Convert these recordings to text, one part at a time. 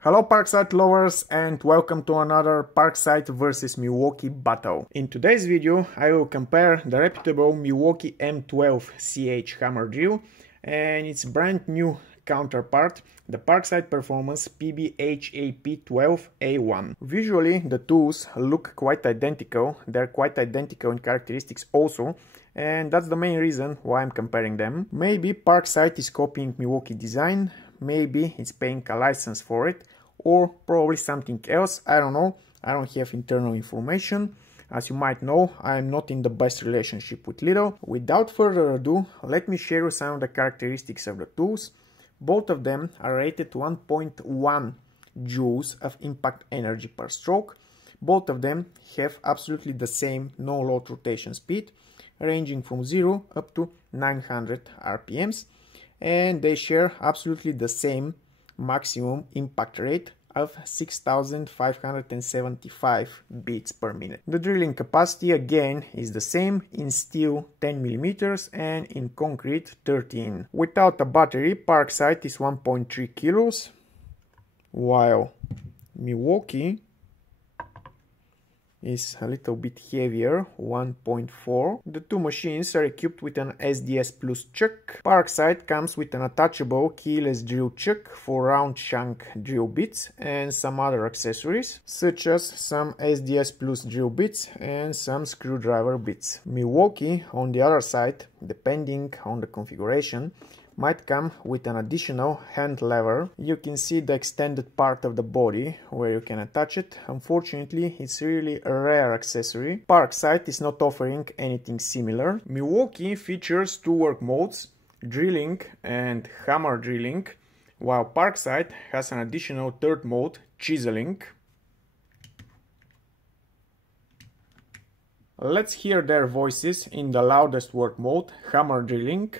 Hello Parkside lovers and welcome to another Parkside vs Milwaukee battle. In today's video I will compare the reputable Milwaukee M12 CH hammer drill and its brand new counterpart, the Parkside Performance PBHAP 12A1. Visually the tools look quite identical, they're quite identical in characteristics also, and that's the main reason why I'm comparing them. Maybe Parkside is copying Milwaukee design, maybe it's paying a license for it, or probably something else, I don't know, I don't have internal information. As you might know, I am not in the best relationship with Lidl. Without further ado, let me share you some of the characteristics of the tools. Both of them are rated 1.1 joules of impact energy per stroke. Both of them have absolutely the same no-load rotation speed, ranging from 0 up to 900 RPMs, and they share absolutely the same maximum impact rate of 6575 beats per minute. The drilling capacity again is the same, in steel 10 mm and in concrete 13. Without a battery, Parkside is 1.3 kilos, while Milwaukee is a little bit heavier, 1.4. The two machines are equipped with an SDS-Plus chuck. Parkside comes with an attachable keyless drill chuck for round shank drill bits and some other accessories, such as some SDS-Plus drill bits and some screwdriver bits. Milwaukee, on the other side, depending on the configuration, might come with an additional hand lever. You can see the extended part of the body where you can attach it. Unfortunately, it's really a rare accessory. Parkside is not offering anything similar. Milwaukee features two work modes, drilling and hammer drilling, while Parkside has an additional third mode, chiseling. Let's hear their voices in the loudest work mode, hammer drilling.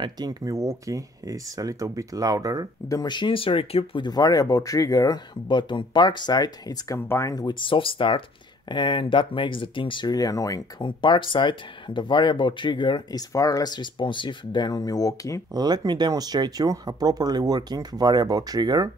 I think Milwaukee is a little bit louder. The machines are equipped with variable trigger, but on Parkside it's combined with soft start, and that makes the things really annoying. On Parkside the variable trigger is far less responsive than on Milwaukee. Let me demonstrate you a properly working variable trigger.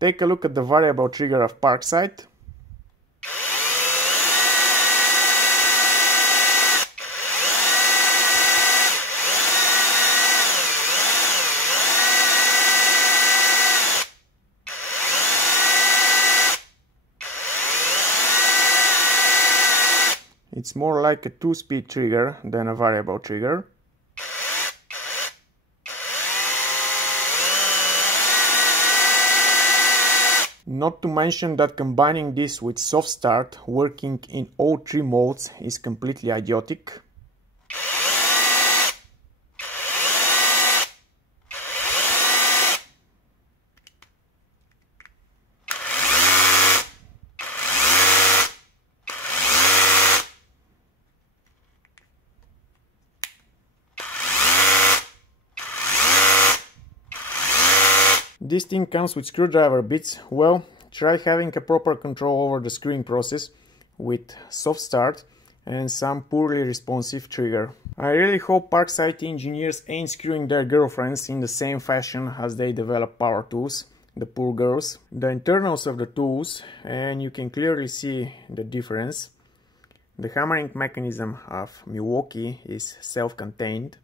Take a look at the variable trigger of Parkside. It's more like a two-speed trigger than a variable trigger. Not to mention that combining this with soft start, working in all three modes, is completely idiotic. This thing comes with screwdriver bits. Well, try having a proper control over the screwing process with soft start and some poorly responsive trigger. I really hope Parkside engineers ain't screwing their girlfriends in the same fashion as they develop power tools, the poor girls. The internals of the tools, and you can clearly see the difference. The hammering mechanism of Milwaukee is self-contained,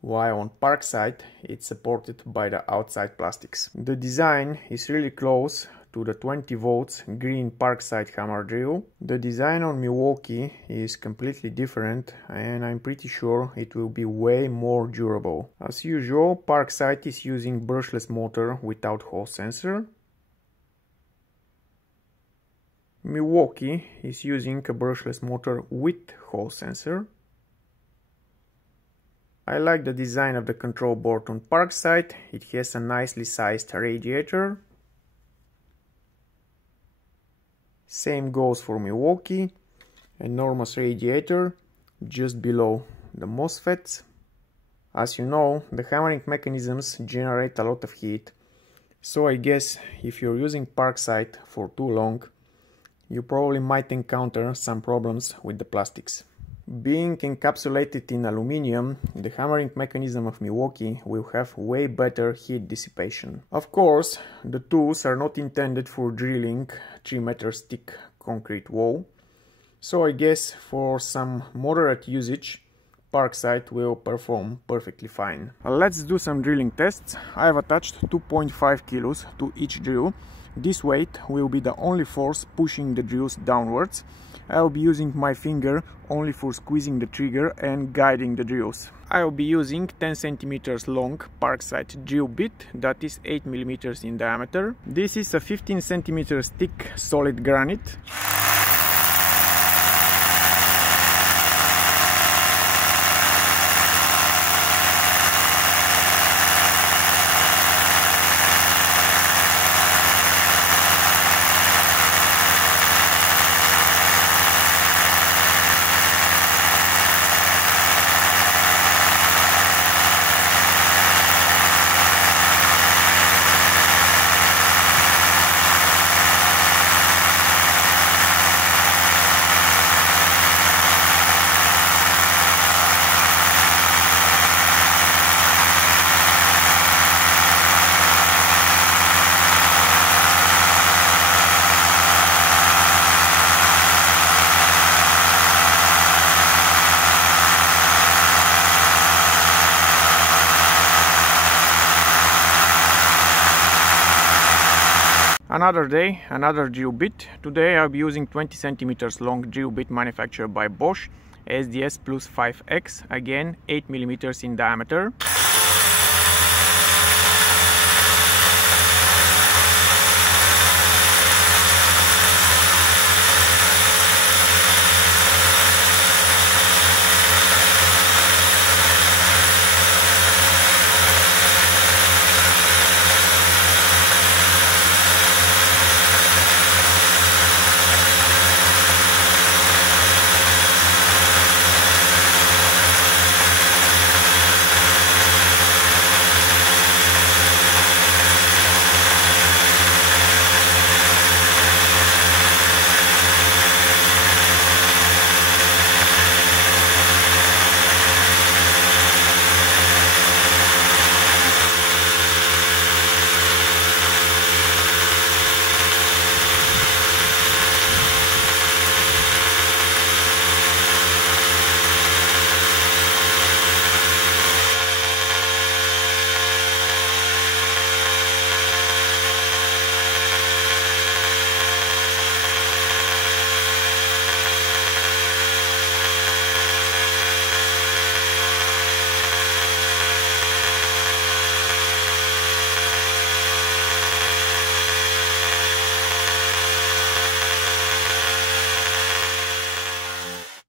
while on Parkside it's supported by the outside plastics. The design is really close to the 20 volts green Parkside hammer drill. The design on Milwaukee is completely different, and I'm pretty sure it will be way more durable. As usual, Parkside is using brushless motor without hole sensor. Milwaukee is using a brushless motor with hole sensor. I like the design of the control board on Parkside. It has a nicely sized radiator. Same goes for Milwaukee. Enormous radiator just below the MOSFETs. As you know, the hammering mechanisms generate a lot of heat. So I guess if you're using Parkside for too long, you probably might encounter some problems with the plastics. Being encapsulated in aluminum, the hammering mechanism of Milwaukee will have way better heat dissipation. Of course, the tools are not intended for drilling 3 meters thick concrete wall, so I guess for some moderate usage, Parkside will perform perfectly fine. Let's do some drilling tests. I have attached 2.5 kilos to each drill. This weight will be the only force pushing the drills downwards. I will be using my finger only for squeezing the trigger and guiding the drills. I will be using 10 centimeters long Parkside drill bit that is 8 millimeters in diameter. This is a 15 centimeters thick solid granite. Another day, another drill bit. Today I'll be using 20 centimeters long drill bit manufactured by Bosch, SDS-Plus 5X, again 8 millimeters in diameter.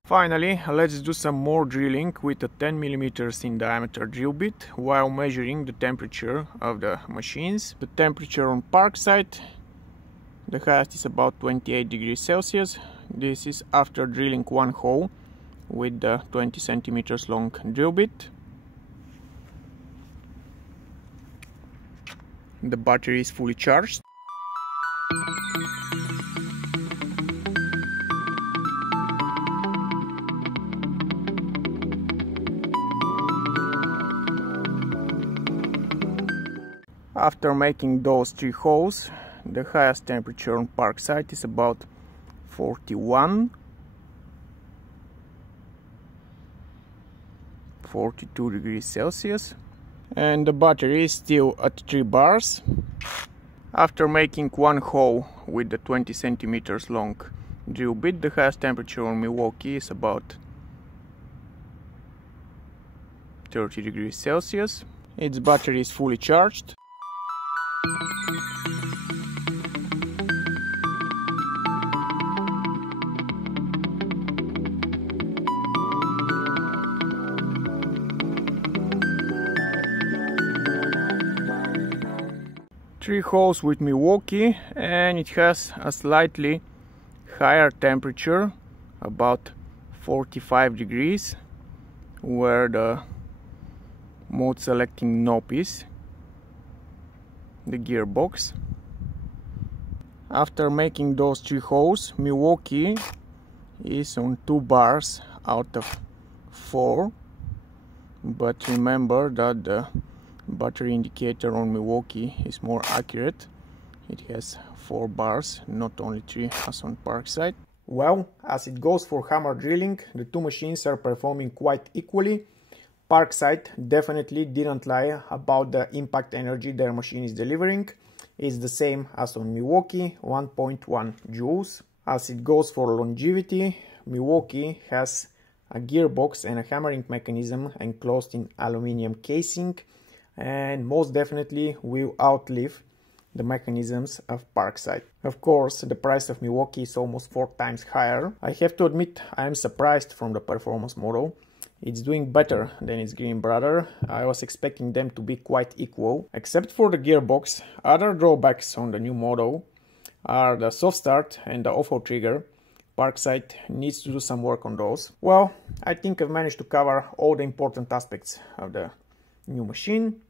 Finally, let's do some more drilling with a 10 millimeters in diameter drill bit while measuring the temperature of the machines. The temperature on Parkside, the highest is about 28 degrees Celsius. This is after drilling one hole with the 20 centimeters long drill bit. The battery is fully charged. After making those 3 holes, the highest temperature on Parkside is about 41, 42 degrees Celsius, and the battery is still at 3 bars. After making one hole with the 20 centimeters long drill bit, the highest temperature on Milwaukee is about 30 degrees Celsius. Its battery is fully charged. 3 holes with Milwaukee, and it has a slightly higher temperature, about 45 degrees, where the mode selecting knob is, the gearbox. After making those 3 holes, Milwaukee is on 2 bars out of 4, but remember that the battery indicator on Milwaukee is more accurate. It has 4 bars, not only 3 as on Parkside. Well, as it goes for hammer drilling, the two machines are performing quite equally. Parkside definitely didn't lie about the impact energy their machine is delivering. It's the same as on Milwaukee, 1.1 joules. As it goes for longevity, Milwaukee has a gearbox and a hammering mechanism enclosed in aluminum casing, and most definitely will outlive the mechanisms of Parkside. Of course, the price of Milwaukee is almost 4 times higher. I have to admit, I am surprised from the performance model. It's doing better than its green brother. I was expecting them to be quite equal. Except for the gearbox, other drawbacks on the new model are the soft start and the off-road trigger. Parkside needs to do some work on those. Well, I think I've managed to cover all the important aspects of the new machine.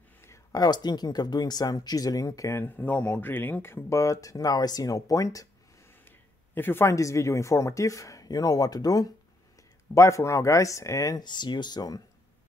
I was thinking of doing some chiseling and normal drilling, but now I see no point. If you find this video informative, you know what to do. Bye for now, guys, and see you soon.